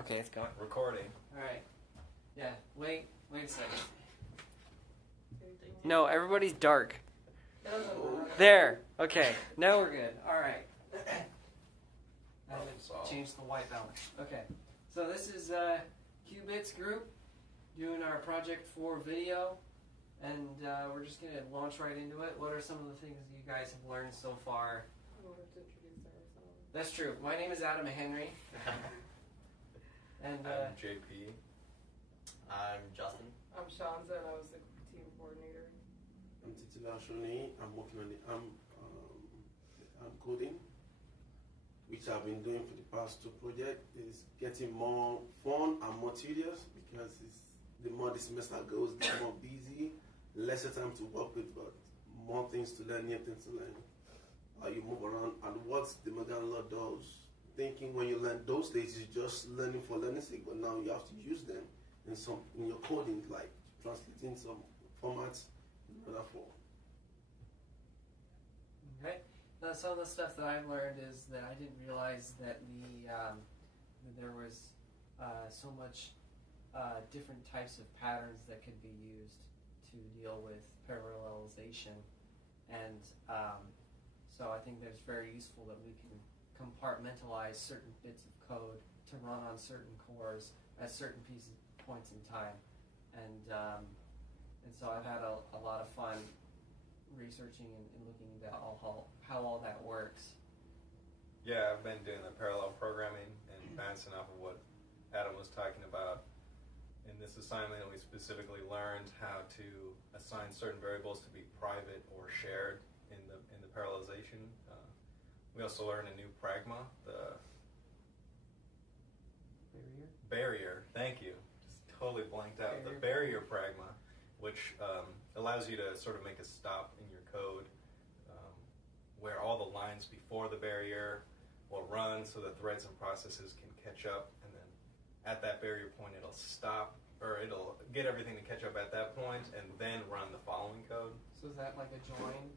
Okay, it's going. Recording. Alright. Yeah, wait a second. No, everybody's dark. There. Okay, now we're good. Alright. I had to change the white balance. Okay. So this is Qubits group doing our project for video. And we're just going to launch right into it. What are some of the things you guys have learned so far? We'll have to introduce ourselves. That's true. My name is Adam Henry. And I'm JP. I'm Justin. I'm Shanza, and I was the team coordinator. I'm Titila Shoni. I'm working on I'm coding, which I've been doing for the past 2 projects. It's getting more fun and more tedious because the more the semester goes, the more busy, lesser time to work with, but more things to learn, new things to learn. You move around, and what the Megan Law does, thinking when you learn those things is just learning for learning's sake, but now you have to use them in your coding, like translating some formats in other form. okay. Some of the stuff that I've learned is that I didn't realize that that there was so much different types of patterns that could be used to deal with parallelization, and so I think that it's very useful that we can compartmentalize certain bits of code to run on certain cores at certain points in time, and so I've had a lot of fun researching and looking at how all that works. Yeah, I've been doing the parallel programming and bouncing off of what Adam was talking about. In this assignment, we specifically learned how to assign certain variables to be private or shared in the parallelization. We also learned a new pragma, the barrier. Thank you. Just totally blanked out. The barrier pragma, which allows you to sort of make a stop in your code where all the lines before the barrier will run so that threads and processes can catch up, and then at that barrier point it'll stop, or it'll get everything to catch up at that point and then run the following code. So is that like a join,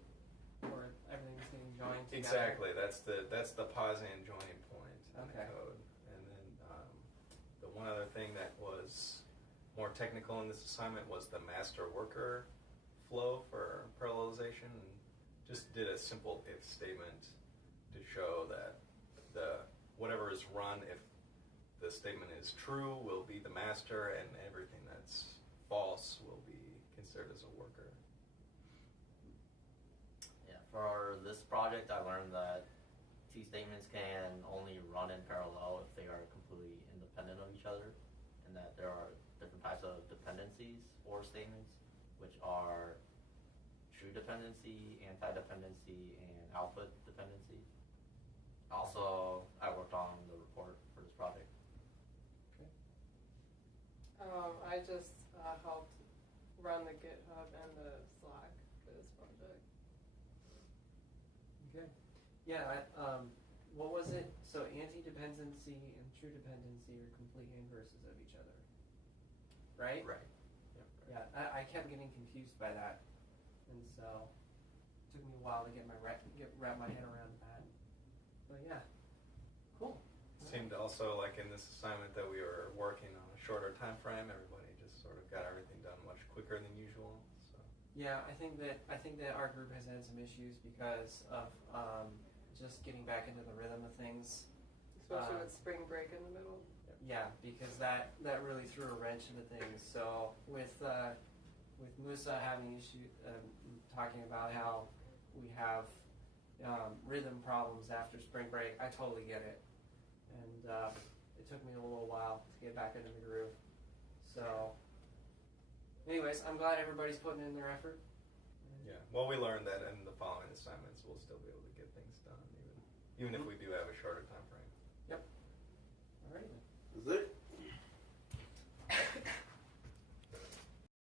or everything's getting joined together? Exactly. That's the pausing and joining point in Okay. the code. And then the one other thing that was more technical in this assignment was the master worker flow for parallelization, and just did a simple if statement to show that whatever is run, if the statement is true, will be the master, and everything that's false will be considered as a worker. Yeah, for this project, I learned that 2 statements can only run in parallel if they are completely independent of each other, and that there are different types of dependencies for statements, which are true dependency, anti-dependency, and output dependency. Also, I worked on the report for this project. I just helped run the GitHub and the Slack for this project. Okay. Yeah, what was it? So anti-dependency and true dependency are complete inverses of each other, right? Right. Yep. Yeah, I kept getting confused by that, and so it took me a while to wrap my head around that. But yeah, cool. Seemed also like in this assignment that we were working on a shorter time frame. Everybody just sort of got everything done much quicker than usual. So. Yeah, I think that our group has had some issues because of just getting back into the rhythm of things. Especially with spring break in the middle. Yeah, because that really threw a wrench into things. So with Musa having issue talking about how we have rhythm problems after spring break, I totally get it. And it took me a little while to get back into the groove. So anyways, I'm glad everybody's putting in their effort. Yeah, well, we learned that in the following assignments we'll still be able to get things done, even if we do have a shorter time